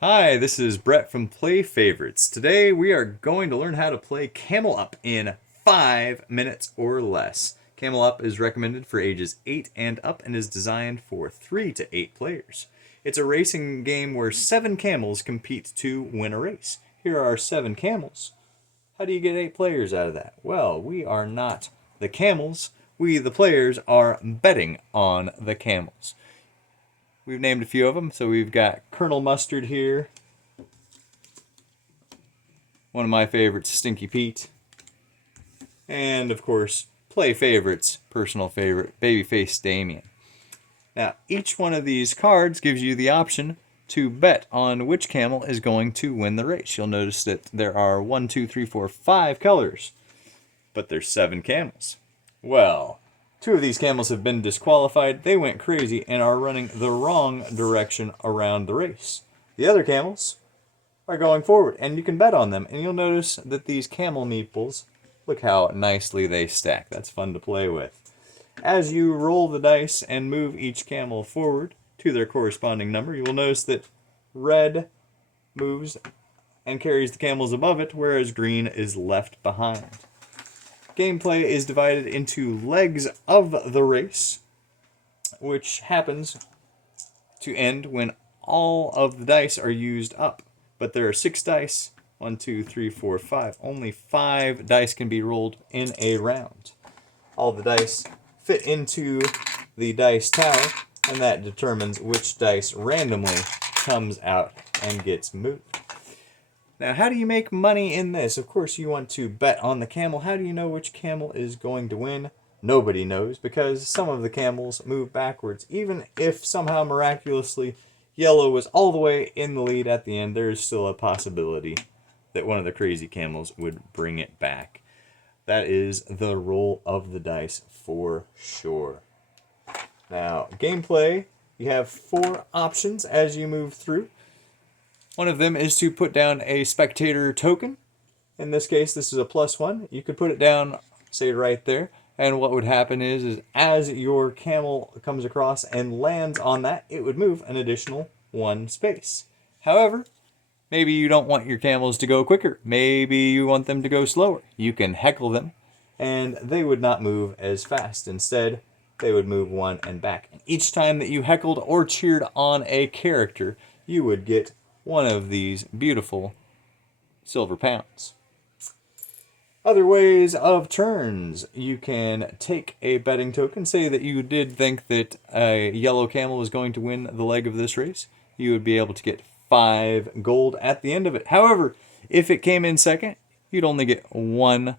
Hi, this is Brett from Play Favorites. Today we are going to learn how to play Camel Up in 5 minutes or less. Camel Up is recommended for ages 8 and up and is designed for 3 to 8 players. It's a racing game where 7 camels compete to win a race. Here are 7 camels. How do you get 8 players out of that? Well, we are not the camels. We, the players, are betting on the camels. We've named a few of them. So we've got Colonel Mustard here. One of my favorites, Stinky Pete. And, of course, Play Favorites, personal favorite, Babyface Damien. Now, each one of these cards gives you the option to bet on which camel is going to win the race. You'll notice that there are 1, 2, 3, 4, 5 colors, but there's 7 camels. Well, 2 of these camels have been disqualified. They went crazy and are running the wrong direction around the race. The other camels are going forward, and you can bet on them. And you'll notice that these camel meeples, look how nicely they stack. That's fun to play with. As you roll the dice and move each camel forward to their corresponding number, you will notice that red moves and carries the camels above it, whereas green is left behind. Gameplay is divided into legs of the race, which happens to end when all of the dice are used up. But there are 6 dice. 1, 2, 3, 4, 5. Only 5 dice can be rolled in a round. All the dice fit into the dice tower, and that determines which dice randomly comes out and gets moved. Now, how do you make money in this? Of course, you want to bet on the camel. How do you know which camel is going to win? Nobody knows, because some of the camels move backwards. Even if somehow miraculously yellow was all the way in the lead at the end, there is still a possibility that one of the crazy camels would bring it back. That is the roll of the dice for sure. Now, gameplay, you have 4 options as you move through. One of them is to put down a spectator token. In this case, this is a +1. You could put it down, say right there, and what would happen is as your camel comes across and lands on that, it would move an additional 1 space. However, maybe you don't want your camels to go quicker. Maybe you want them to go slower. You can heckle them, and they would not move as fast. Instead, they would move 1 and back. And each time that you heckled or cheered on a character, you would get one of these beautiful silver pounds. Other ways of turns. You can take a betting token. Say that you did think that a yellow camel was going to win the leg of this race. You would be able to get 5 gold at the end of it. However, if it came in second, you'd only get 1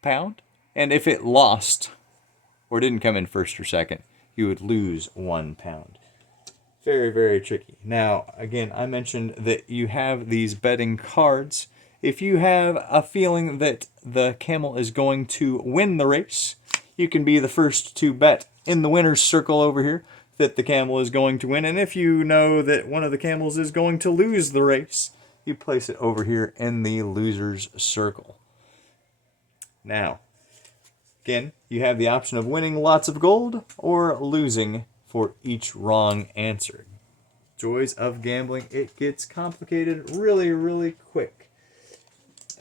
pound. And if it lost or didn't come in first or second, you would lose 1 pound. Very, very tricky. Now, again, I mentioned that you have these betting cards. If you have a feeling that the camel is going to win the race, you can be the first to bet in the winner's circle over here that the camel is going to win. And if you know that one of the camels is going to lose the race, you place it over here in the loser's circle. Now, again, you have the option of winning lots of gold or losing for each wrong answer. Joys of gambling, it gets complicated really, really quick.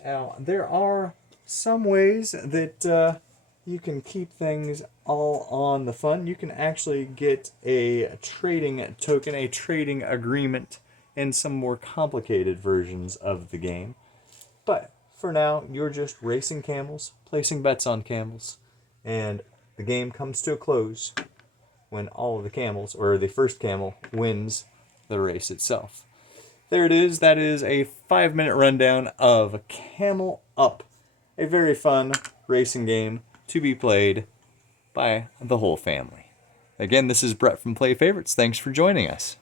Now, there are some ways that you can keep things all on the fun. You can actually get a trading token, a trading agreement, in some more complicated versions of the game. But for now, you're just racing camels, placing bets on camels, and the game comes to a close when all of the camels, or the first camel, wins the race itself. There it is. That is a 5-minute rundown of Camel Up, a very fun racing game to be played by the whole family. Again, this is Brett from Play Favorites. Thanks for joining us.